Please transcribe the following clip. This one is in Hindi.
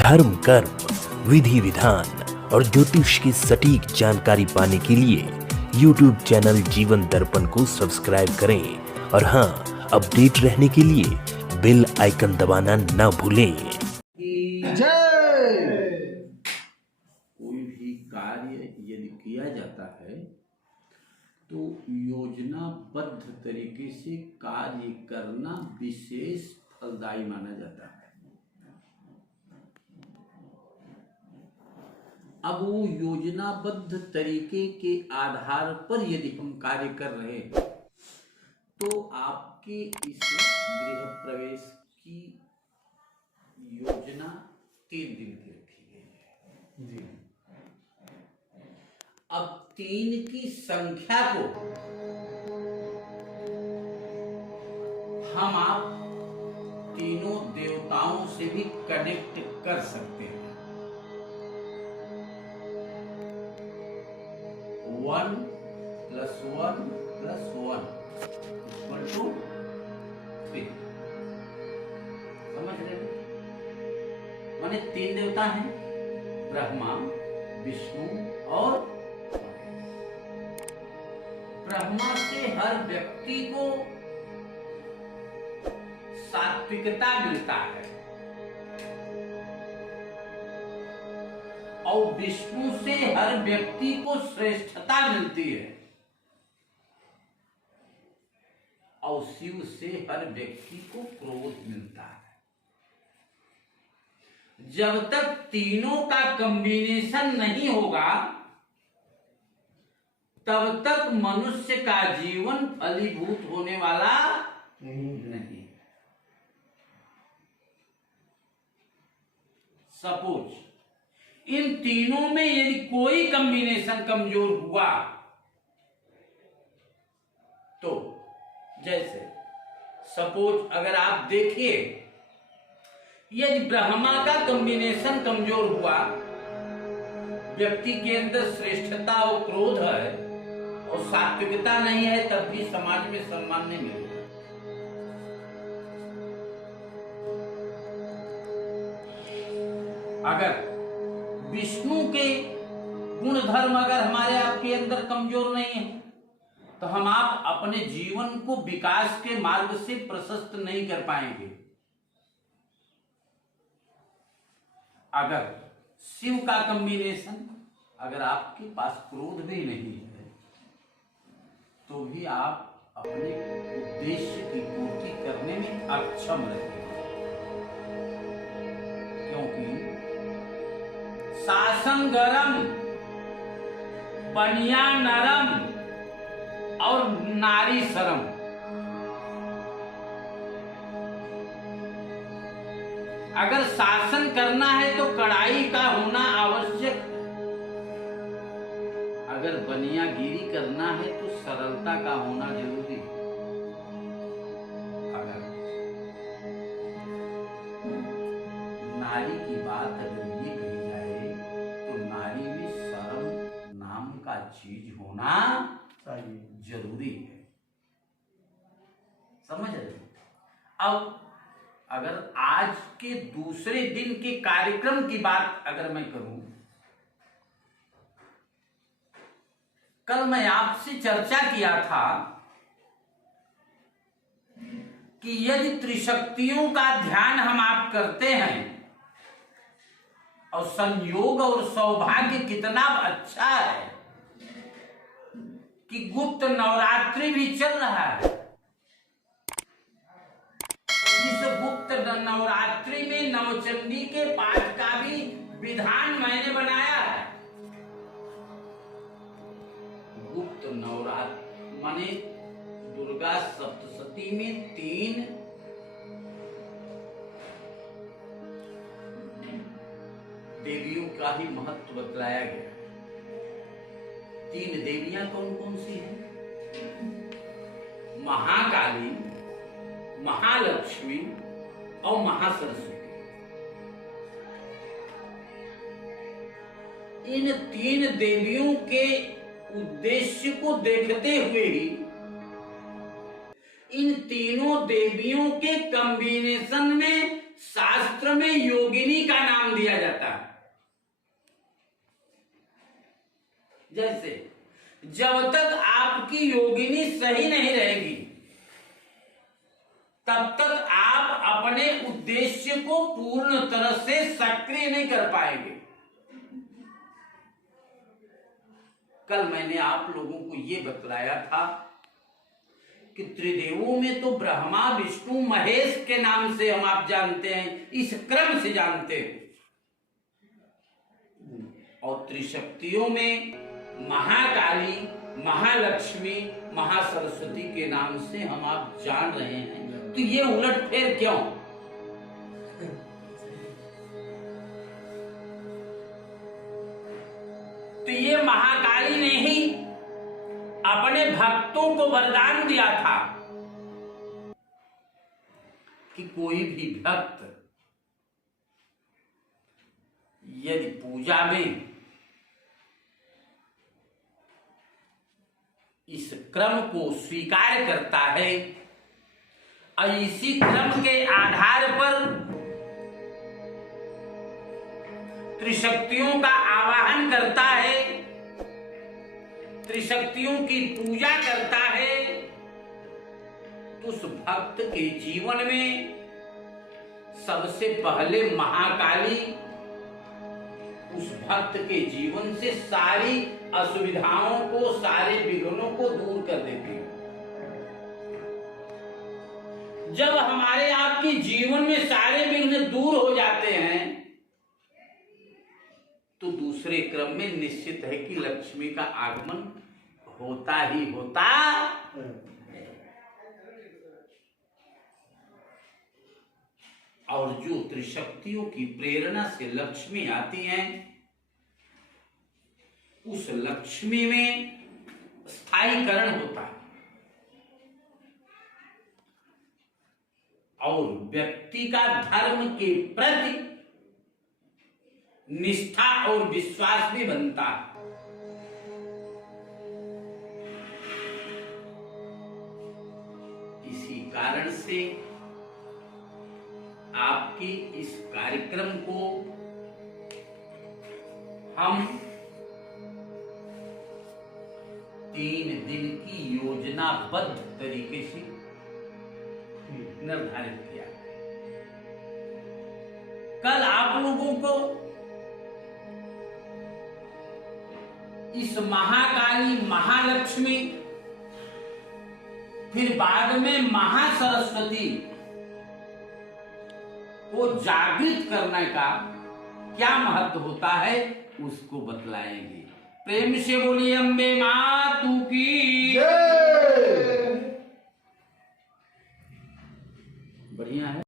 धर्म, कर्म, विधि विधान और ज्योतिष की सटीक जानकारी पाने के लिए YouTube चैनल जीवन दर्पण को सब्सक्राइब करें और हाँ, अपडेट रहने के लिए बेल आइकन दबाना ना भूलें। कोई भी कार्य यदि किया जाता है तो योजनाबद्ध तरीके से कार्य करना विशेष फलदायी माना जाता है। अब वो योजनाबद्ध तरीके के आधार पर यदि हम कार्य कर रहे हैं तो आपके इस गृह प्रवेश की योजना 3 दिन की रखी गई है। अब 3 की संख्या को हम आप तीनों देवताओं से भी कनेक्ट कर सकते हैं। 1 + 1 + 1 = 3। समझ रहे हैं? माने 3 देवता हैं, ब्रह्मा, विष्णु और ब्रह्मा से हर व्यक्ति को सात्विकता मिलता है और विष्णु से हर व्यक्ति को श्रेष्ठता मिलती है और शिव से हर व्यक्ति को क्रोध मिलता है। जब तक तीनों का कॉम्बिनेशन नहीं होगा तब तक मनुष्य का जीवन फलीभूत होने वाला नहीं। सपोज इन तीनों में यदि कोई कॉम्बिनेशन कमजोर हुआ तो जैसे सपोज अगर आप देखिए यदि ब्रह्मा का कॉम्बिनेशन कमजोर हुआ, व्यक्ति के अंदर श्रेष्ठता और क्रोध है और सात्विकता नहीं है, तब भी समाज में सम्मान नहीं मिलेगा। अगर विष्णु के गुण धर्म अगर हमारे आपके अंदर कमजोर नहीं है तो हम आप अपने जीवन को विकास के मार्ग से प्रशस्त नहीं कर पाएंगे। अगर शिव का कॉम्बिनेशन, अगर आपके पास क्रोध भी नहीं है तो भी आप अपने उद्देश्य की पूर्ति करने में अक्षम रहेंगे, क्योंकि शासन गरम, बनिया नरम और नारी शरम। अगर शासन करना है तो कड़ाई का होना आवश्यक है, अगर बनियागिरी करना है तो सरलता का होना जरूरी है। अगर नारी की बात अगर ये कही जाए तो नारी में शर्म नाम का चीज होना जरूरी है। समझ रहे? अब अगर आज के दूसरे दिन के कार्यक्रम की बात अगर मैं करूं, कल मैं आपसे चर्चा किया था कि यदि त्रिशक्तियों का ध्यान हम आप करते हैं और संयोग और सौभाग्य कितना अच्छा है कि गुप्त नवरात्रि भी चल रहा है। इस गुप्त नवरात्रि में नवचंडी के पाठ का भी विधान मैंने बनाया है। गुप्त नवरात्रि माने दुर्गा सप्तशती में 3 देवियों का ही महत्व बतलाया गया। 3 देवियां कौन कौन सी हैं? महाकाली, महालक्ष्मी और महासरस्वती। इन 3 देवियों के उद्देश्य को देखते हुए ही इन तीनों देवियों के कॉम्बिनेशन में शास्त्र में योगिनी का नाम दिया रहता है। जैसे जब तक आपकी योगिनी सही नहीं रहेगी तब तक आप अपने उद्देश्य को पूर्ण तरह से सक्रिय नहीं कर पाएंगे। कल मैंने आप लोगों को यह बतलाया था कि त्रिदेवों में तो ब्रह्मा विष्णु महेश के नाम से हम आप जानते हैं, इस क्रम से जानते हैं, और त्रिशक्तियों में महाकाली, महालक्ष्मी, महासरस्वती के नाम से हम आप जान रहे हैं। तो ये उलटफेर क्यों? तो ये महाकाली ने ही अपने भक्तों को वरदान दिया था कि कोई भी भक्त यदि पूजा में इस क्रम को स्वीकार करता है और इसी क्रम के आधार पर त्रिशक्तियों का आवाहन करता है, त्रिशक्तियों की पूजा करता है, तो उस भक्त के जीवन में सबसे पहले महाकाली उस भक्त के जीवन से सारी असुविधाओं को, सारे विघ्नों को दूर कर देती है। जब हमारे आपके जीवन में सारे विघ्न दूर हो जाते हैं तो दूसरे क्रम में निश्चित है कि लक्ष्मी का आगमन होता ही होता है। और जो त्रिशक्तियों की प्रेरणा से लक्ष्मी आती हैं, उस लक्ष्मी में स्थायीकरण होता है और व्यक्ति का धर्म के प्रति निष्ठा और विश्वास भी बनता है। इसी कारण से आपकी इस कार्यक्रम को हम 3 दिन की योजनाबद्ध तरीके से निर्धारित किया। कल आप लोगों को इस महाकाली, महालक्ष्मी, फिर बाद में महासरस्वती को जागृत करने का क्या महत्व होता है उसको बतलाएंगे। प्रेम से बोलिए अम्बे मातु की जय। बढ़िया है।